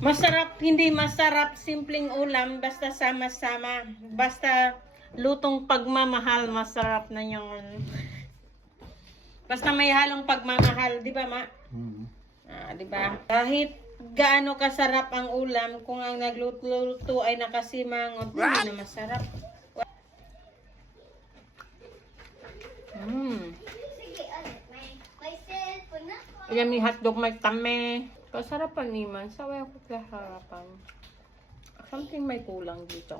Masarap, hindi masarap, simpleng ulam, basta sama-sama. Basta lutong pagmamahal, masarap na yung... Basta may halong pagmamahal, di ba, Ma? Di ba? Kahit gaano kasarap ang ulam, kung ang nagluto ay nakasimangot, hindi na masarap. Iyan may hotdog, may tame. Kasarapan naman. Saway ako kaharapan. Something may kulang dito.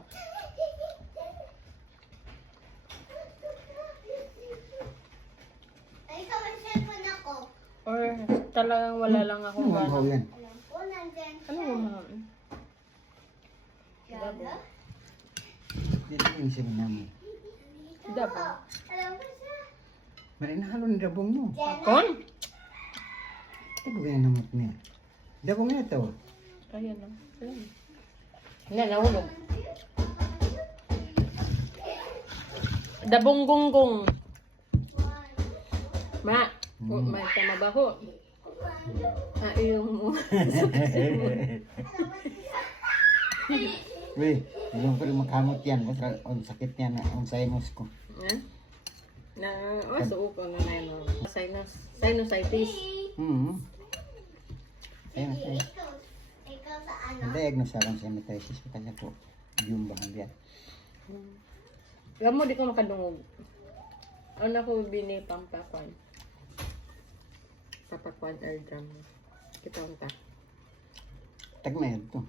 Ay, ikaw may cellphone ako. Or talagang wala lang akong Ano gana. yan? Alam ko, nandyan Ano siya. mo, ma'am? Gala? Dito yung sinunami. Dabo. Alam ko siya. Marinahalo ng dabong mo. Akon? Ito ba ganyan naman niya? Dabong niya ito. Ayan na. Ayan. Yan, nahulog. Dabong gonggong. Ma, may tamabaho. Iyong mo. Uy, yung ko rin makamot yan. Ang sakit yan. Ang sinus ko. Yan. Suo ko na yun. Sinusitis. Ayun, ayun. Ikaw sa ano? Diagnose akong sinusitis. Kanya po, yung bahal yan. Alam mo, di ko makadungog. Ano ko binipampakwan? Papakwan or drum. Kita unta. Tagmayad to.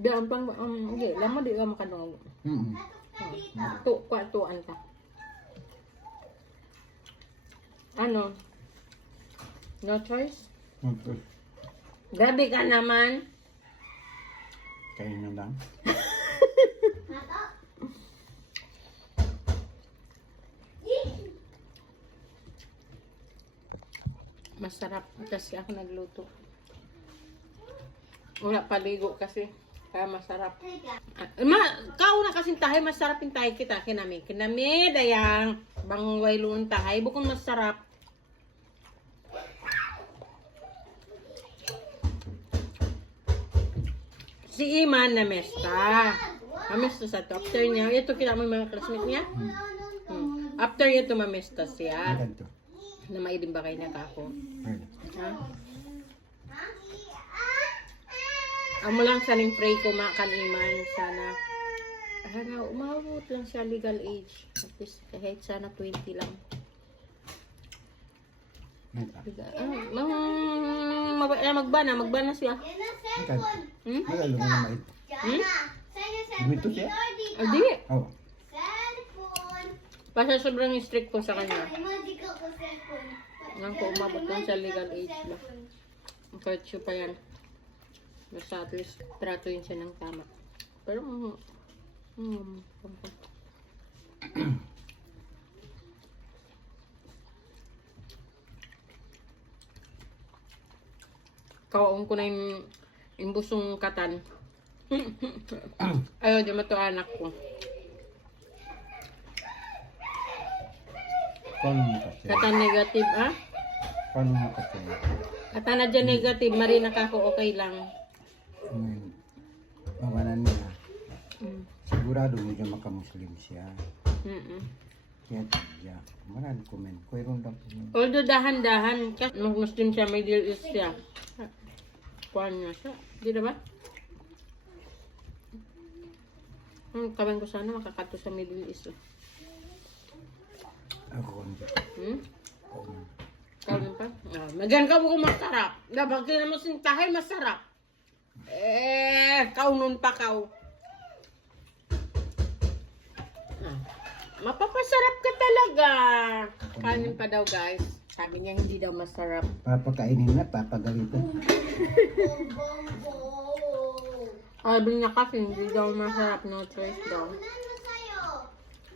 Di, ang pang, hindi. Alam mo, di ka makadungog. Tuan ta. Ano? No choice? Okay. Gabi ka naman. Kayo na lang. Nato? Masarap kasi ako nagluto. Wala paligo kasi. Kaya masarap. Kau na kasing tahay, masarap yung tahay kita. Kinami. Kinami, dayang. Bangway luon tahay. Bukong masarap. Si Iman na mesta. Mamesta sa to. After niya, ito kita mo yung mga classmate niya. After ito mamesta siya. Agad to. Na maidim ba kayo na kako? Ha? Amo lang saling pray ko makan Iman. Sana umabot lang siya legal age. At least kahit sana 20 lang. Magbana siya. Yan ang cellphone. Magalo mo na mait. Jana, saan yung cellphone Dito ni siya? Lordy ka? Hindi. Oh. Cellphone. Basta sobrang strict ko sa kanya. Emoji ko ko cellphone. Nang ko umabot lang sa legal age ba. Kahit siya pa yan. Basta at least tratuin siya ng tama. Pero kawaon ko na yung imbusong katan. Ayaw, di mato anak ko. Paano mo kasi? Katan negative, ha? Paano mo kasi? Katan na dyan negative, marina ka ako okay lang. Ngayon, mawanan niya. Sigurado mo dyan makamuslim siya. Kaya siya. Marami comment. Kuya daw. Although dahan-dahan, kasi mag-Muslim siya, may deal is siya. Kuhan niya siya. Di na ba? Kaban ko sana makakato sa Middle East. Ako hindi. Kaban pa? Nagyan ka mo kung masarap. Dapat na mo sintahay, masarap. Kaunon pa kau. Mapapasarap ka talaga. Kanin pa daw guys. Sabi niya hindi daw masarap. Papakainin na, papagalitan. Sabi niya kasi hindi daw masarap. No choice daw. Unan mo sa'yo.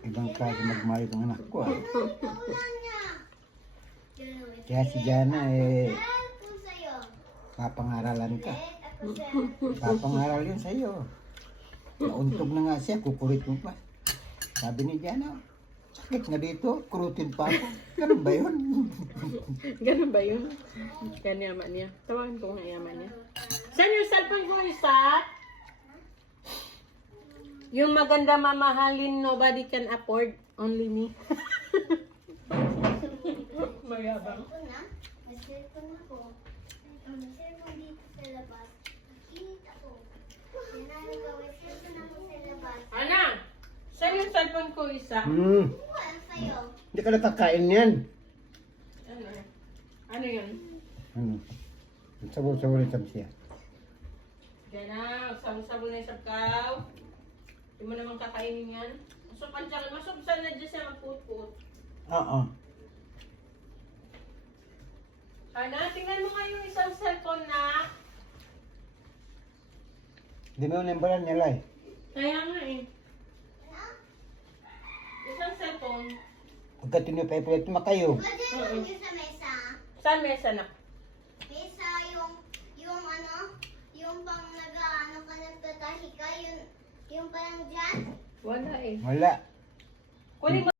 Ibang klase magmayo ng anak ko. Unan niya. Kaya si Jana Cellphone sa'yo. papangaralan ka. Ako cellphone. Papangaral yun sa'yo. Nauntog na nga siya, kukulit mo pa. Sabi ni Jana, Sakit nga dito, kurutin pa ako. Ganun ba yun? Ganun ba yun? Yan yaman niya. Tawagan ko nga yaman niya. Saan yung cellphone ko, isa? Yung maganda mamahalin, nobody can afford. Only me. Mayabang. Cellphone na? May cellphone ako. May cellphone dito sa labas. Init ako. Yan na yung gawin. Cellphone ako sa labas. Ana! Saan yung cellphone ko, isa? Wala sa'yo. Hindi ka nakakain yan. Ano? Ano yun? Sabon-sabon yung siya. Yan na. Sabon-sabon na yung sabkaw. Hindi mo naman kakainin yan. Masubsan na dyan siya magput-put. Oo. Ana, tingnan mo nga yung isang cellphone na. Di mo nimbalan niya, Lai. Kaya nga eh. Isang cellphone. Pagka tinipay-pay ito makayo. Pwede naman yun sa mesa. Saan mesa na? Mesa yung ano, yung pang nag-ano ka nagtatahi ka, yung parang dyan. Wala eh. Wala. Kunin mo